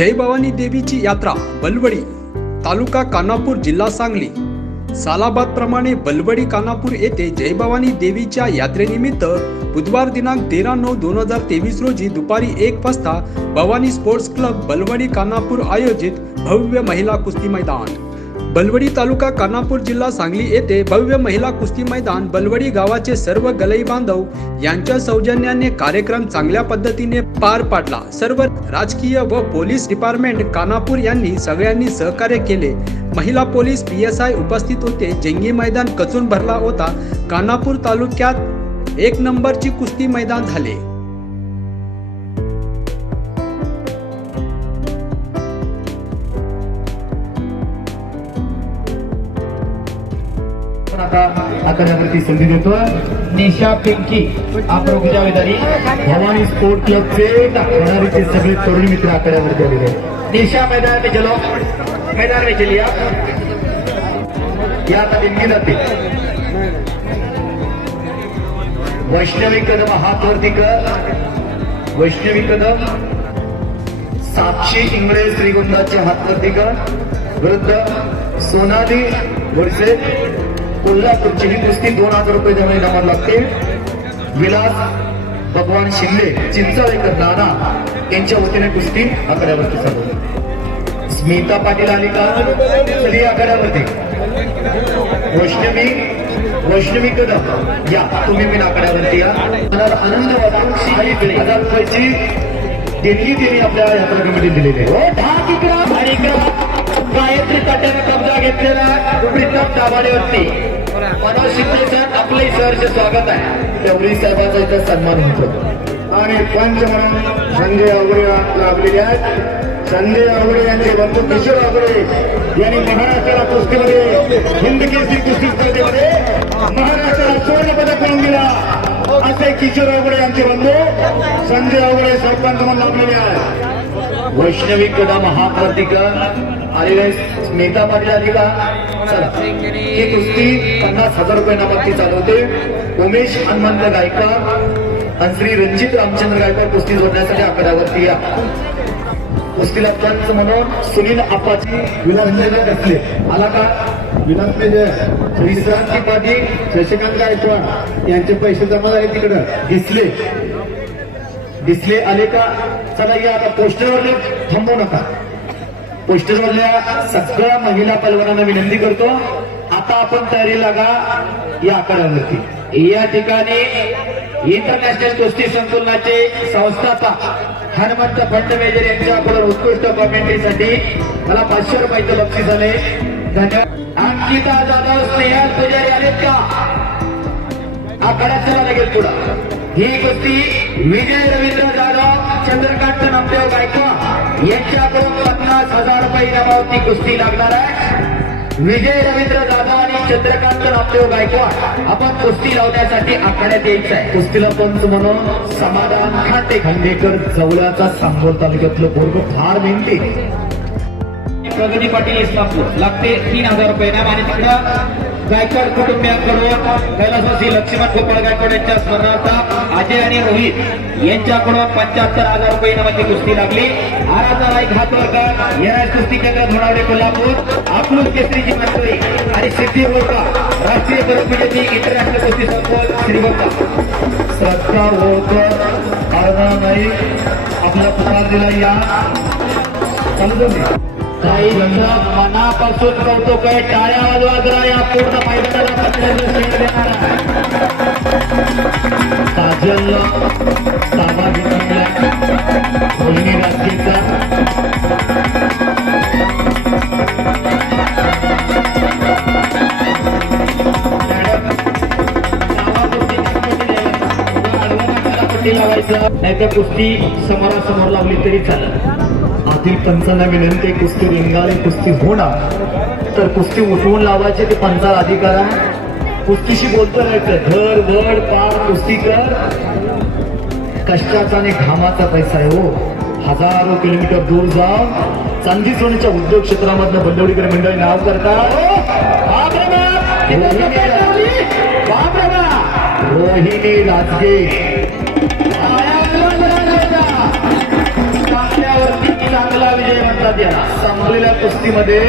जय भवानी देवीची यात्रा बलवडी तालुका कानापूर जिल्हा सांगली. सालाबादप्रमाणे बलवडी कानापूर येथे जय भवानी देवीच्या यात्रेनिमित्त बुधवार दिनांक तेरा नऊ दोन हजार तेवीस रोजी दुपारी एक वाजता भवानी स्पोर्ट्स क्लब बलवडी कानापूर आयोजित भव्य महिला कुस्ती मैदान. बलवडी तालुका कानापूर जिल्हा सांगली येथे भव्य महिला कुस्ती मैदान बलवडी गावाचे सर्व गलई बांधव यांच्या सौजन्याने कार्यक्रम चांगल्या पद्धतीने पार पाडला. सर्व राजकीय व पोलीस डिपार्टमेंट कानापूर यांनी सगळ्यांनी सहकार्य केले. महिला पोलीस पी एस आय उपस्थित होते. जंगी मैदान कचून भरला होता. कानापूर तालुक्यात एक नंबरची कुस्ती मैदान झाले. आपण आता आकड्यावरती संधी देतो निशा पिंकी अप्रोग जावेदारी भवानी स्पोर्ट क्लबचे होणारीचे सगळे तरुण मित्र आकड्यावरती आलेले आहेत. निशा मैदान में चलो मैदान में चलिए या आता बिंगी जाते. वैष्णवी कदम हात वरती कर. वैष्णवी कदम. साक्षी इंगळे श्रीगोंदाचे हात वरती कर. विरुद्ध सोनाली वडसे कोल्हापूरची ही कुस्ती दोन हजार रुपये जमा इनामात लागते. विलास भगवान शिंदे चिंचाळेकर नाना यांच्या वतीने कुस्ती आकड्यावरती चालू स्मिता पाटील आली का? स्त्री आकड्यावरती वैष्णवी वैष्णवी कदम. या तुम्ही पण आकड्यावरती या. मला आनंद वाटून हजार रुपयाची देणगी त्यांनी आपल्या यात्रा कमिटी दिलेली आहे. हो, आघाडीवरती मनोज शिंदे साहेब आपले सहर्ष स्वागत आहे. तेवढी साहेबांचा इथं सन्मान होतो. आणि पंच म्हणून संजय अवघडे लाभलेले आहेत. संजय अवघडे यांचे बंधू किशोर अवघडे यांनी महाराष्ट्राला कुस्तीमध्ये हिंद केसरी कुस्ती स्पर्धेमध्ये महाराष्ट्राला सुवर्ण पदक मिळवून दिला. असे किशोर अवघडे यांचे बंधू संजय अवघडे सरपंच म्हणून लाभलेले आहेत. वैष्णवी कदा महाप्रतिका आलेले स्मिता पाटील आली का ही कुस्ती पन्नास हजार रुपये नामाती चालवते. उमेश हनुमंत गायकर आणि श्री रणजित रामचंद्र गायकवाड कुस्ती जोडण्यासाठी आकड्यावरती या. कुस्तीला पंच म्हणून सुनील आप्पाची विलासलेला घातले आला का? विलासले विश्रांती पाटील शशिकांत गायकवाड यांचे पैसे जमा झाले तिकडं. दिसले. दिसले आले का चला या आता पोस्टरवरले थांबवू नका. पोस्टरवरल्या सगळ्या महिला पलवानांना विनंती करतो आता आपण तयारी लागा या आकारावरती. या ठिकाणी इंटरनॅशनल कुस्ती संकुलनाचे संस्थापक हनुमंत फंडमेजर यांच्याकडून उत्कृष्ट कॉमेंट्रीसाठी मला पाचशे रुपयाचं बक्षीस आले. धन्यवाद. अंकिता जाधव स्नेहल पुजारी आलेत का? आखाड्यात चला लागेल पुढं. ही कुस्ती विजय रवींद्र जाधव चंद्रकांत नामदेव गायकवाड यांच्याकडून पन्नास हजार रुपये इनामावरती कुस्ती लागणार आहे. विजय रवींद्र जाधव आणि चंद्रकांत नामदेव गायकवाड आपण कुस्ती लावण्यासाठी आखाड्यात यायचं आहे. कुस्तीला पंच म्हणून समाधान खाते खांडेकर जवळचा सांगोर तालुक्यातलं बोर्ग फार मेहनती प्रगती पाटील इस्लामपूर. लागते तीन हजार रुपये. नाम आणि तिकडं गायकवाड कुटुंबियांकडून कैलासवासी लक्ष्मण गोपाळ गायकवाड यांच्या स्मरणार्थ अजय आणि रोहित यांच्याकडून पंच्याहत्तर हजार रुपये इनामाची कुस्ती लागली. आराचा राय घातवरकर येणार कुस्ती केंद्र धोडावडे कोल्हापूर अकलूज केसरीची मंडळी आणि सिद्धी होता राष्ट्रीय परमपूजेची इंटरनॅशनल कुस्ती संकुल श्रीगोता श्रद्धा होळकर अर्णा नाईक आपला पुकार दिला या. समजून मनापासून कौतुक आहे टाळ्या वाजवा जरा मैदानाला पटल्याचं श्रेय देणार आहे काजल रोहिणी नाही तर कुस्ती समोरासमोर लावली तरी चालत आतील पंचांना विनंती कुस्ती रिंगाळी कुस्ती होणार. तर कुस्ती उठवून लावायचे ते पंचाला अधिकार आहे. कुस्तीशी बोलतो राहायचं धड धड पार कुस्ती कर. कष्टाचा आणि घामाचा पैसा आहे हो. हजारो किलोमीटर दूर जाऊन चांदी सोन्याच्या उद्योग क्षेत्रामधनं बंडवडीकर मंडळी नाव करतात रोहिणी राजगे चांगला विजय लक्षात घ्या संपलेल्या कुस्तीमध्ये